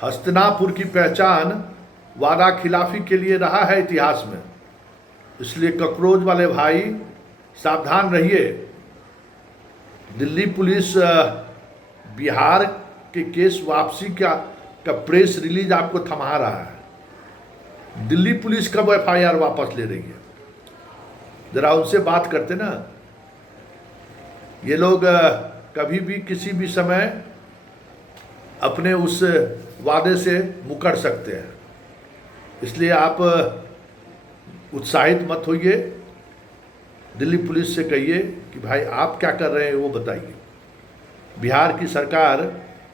हस्तिनापुर की पहचान वादा खिलाफी के लिए रहा है इतिहास में। इसलिए ककरोज वाले भाई सावधान रहिए। दिल्ली पुलिस बिहार के केस वापसी का प्रेस रिलीज आपको थमा रहा है। दिल्ली पुलिस कब एफआईआर वापस ले रही है, जरा उनसे बात करते ना। ये लोग कभी भी किसी भी समय अपने उस वादे से मुकर सकते हैं। इसलिए आप उत्साहित मत होइए। दिल्ली पुलिस से कहिए कि भाई आप क्या कर रहे हैं वो बताइए। बिहार की सरकार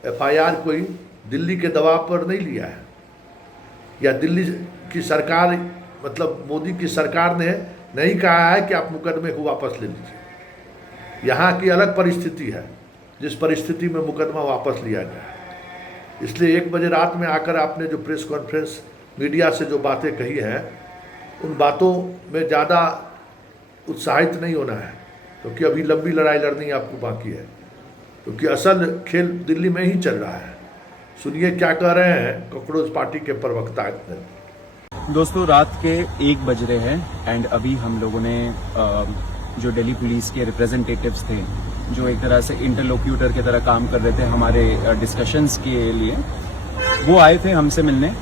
एफआईआर कोई दिल्ली के दबाव पर नहीं लिया है, या दिल्ली की सरकार मतलब मोदी की सरकार ने नहीं कहा है कि आप मुकदमे को वापस ले लीजिए। यहाँ की अलग परिस्थिति है जिस परिस्थिति में मुकदमा वापस लिया गया है। इसलिए 1 बजे रात में आकर आपने जो प्रेस कॉन्फ्रेंस मीडिया से जो बातें कही हैं, उन बातों में ज़्यादा उत्साहित नहीं होना है, क्योंकि अभी लंबी लड़ाई लड़नी आपको बाकी है, क्योंकि असल खेल दिल्ली में ही चल रहा है। सुनिए क्या कह रहे हैं कॉकरोच पार्टी के प्रवक्ता। दोस्तों, रात के 1 बज रहे हैं एंड अभी हम लोगों ने जो दिल्ली पुलिस के रिप्रेजेंटेटिव्स थे, जो एक तरह से इंटरलोक्यूटर की तरह काम कर रहे थे हमारे डिस्कशंस के लिए, वो आए थे हमसे मिलने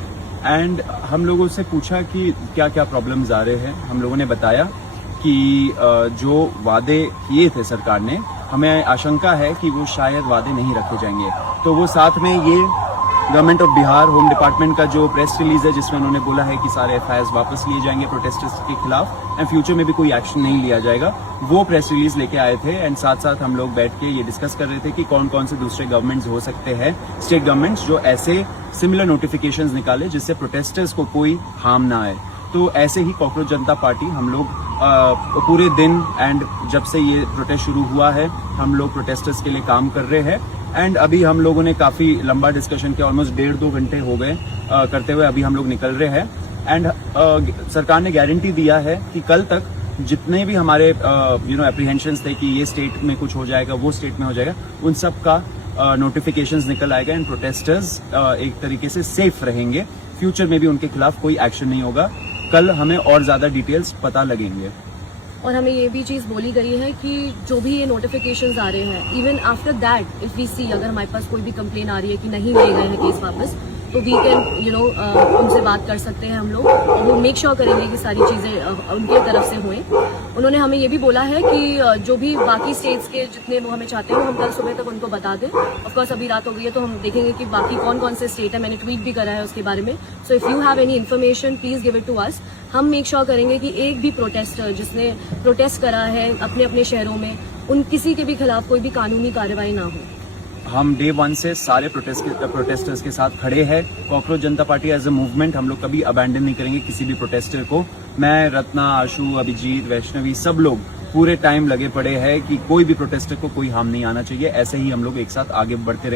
एंड हम लोगों से पूछा कि क्या क्या प्रॉब्लम्स आ रहे हैं। हम लोगों ने बताया कि जो वादे किए थे सरकार ने, हमें आशंका है कि वो शायद वादे नहीं रखे जाएंगे। तो वो साथ में ये government of Bihar home department का जो प्रेस रिलीज है जिसमें उन्होंने बोला है कि सारे एफआईआर वापस लिए जाएंगे प्रोटेस्टर्स के खिलाफ एंड फ्यूचर में भी कोई एक्शन नहीं लिया जाएगा, वो प्रेस रिलीज लेके आए थे। एंड साथ साथ हम लोग बैठ के ये डिस्कस कर रहे थे कि कौन कौन से दूसरे गवर्नमेंट्स हो सकते हैं, स्टेट गवर्नमेंट्स, जो ऐसे सिमिलर नोटिफिकेशंस निकाले जिससे प्रोटेस्टर्स को कोई हार्म ना आए। तो ऐसे ही कॉकरोच जनता पार्टी हम लोग पूरे दिन एंड जब से ये प्रोटेस्ट शुरू हुआ है हम लोग प्रोटेस्टर्स के लिए काम कर रहे हैं। एंड अभी हम लोगों ने काफ़ी लंबा डिस्कशन किया, ऑलमोस्ट 1.5-2 घंटे हो गए करते हुए। अभी हम लोग निकल रहे हैं एंड सरकार ने गारंटी दिया है कि कल तक जितने भी हमारे एप्रीहेंशंस थे कि ये स्टेट में कुछ हो जाएगा, वो स्टेट में हो जाएगा, उन सब का नोटिफिकेशंस निकल आएगा एंड प्रोटेस्टर्स एक तरीके से सेफ रहेंगे। फ्यूचर में भी उनके खिलाफ कोई एक्शन नहीं होगा। कल हमें और ज़्यादा डिटेल्स पता लगेंगे। और हमें ये भी चीज़ बोली गई है कि जो भी ये नोटिफिकेशंस आ रहे हैं, even after that if we see, अगर हमारे पास कोई भी कंप्लेन आ रही है कि नहीं लिए गए हैं केस वापस, तो वी कैन उनसे बात कर सकते हैं हम लोग, और वो मेक श्योर करेंगे कि सारी चीज़ें उनके तरफ से हुए। उन्होंने हमें ये भी बोला है कि जो भी बाकी स्टेट्स के जितने वो हमें चाहते हैं वो हम कल सुबह तक उनको बता दें। ऑफकोर्स अभी रात हो गई है तो हम देखेंगे कि बाकी कौन कौन से स्टेट है। मैंने ट्वीट भी करा है उसके बारे में। So if you have any information please give it to us. हम मेक श्योर करेंगे कि एक भी प्रोटेस्टर जिसने प्रोटेस्ट करा है अपने अपने शहरों में, उन किसी के भी खिलाफ कोई भी कानूनी कार्रवाई ना हो। हम डे 1 से सारे प्रोटेस्टर्स के साथ खड़े हैं। Cockroach Janata party as a movement हम लोग कभी अबैंडन नहीं करेंगे किसी भी प्रोटेस्टर को। मैं, रत्ना, आशु, अभिजीत, वैष्णवी, सब लोग पूरे टाइम लगे पड़े हैं कि कोई भी प्रोटेस्टर को कोई हार्म नहीं आना चाहिए। ऐसे ही हम लोग एक साथ आगे बढ़ते रहेंगे।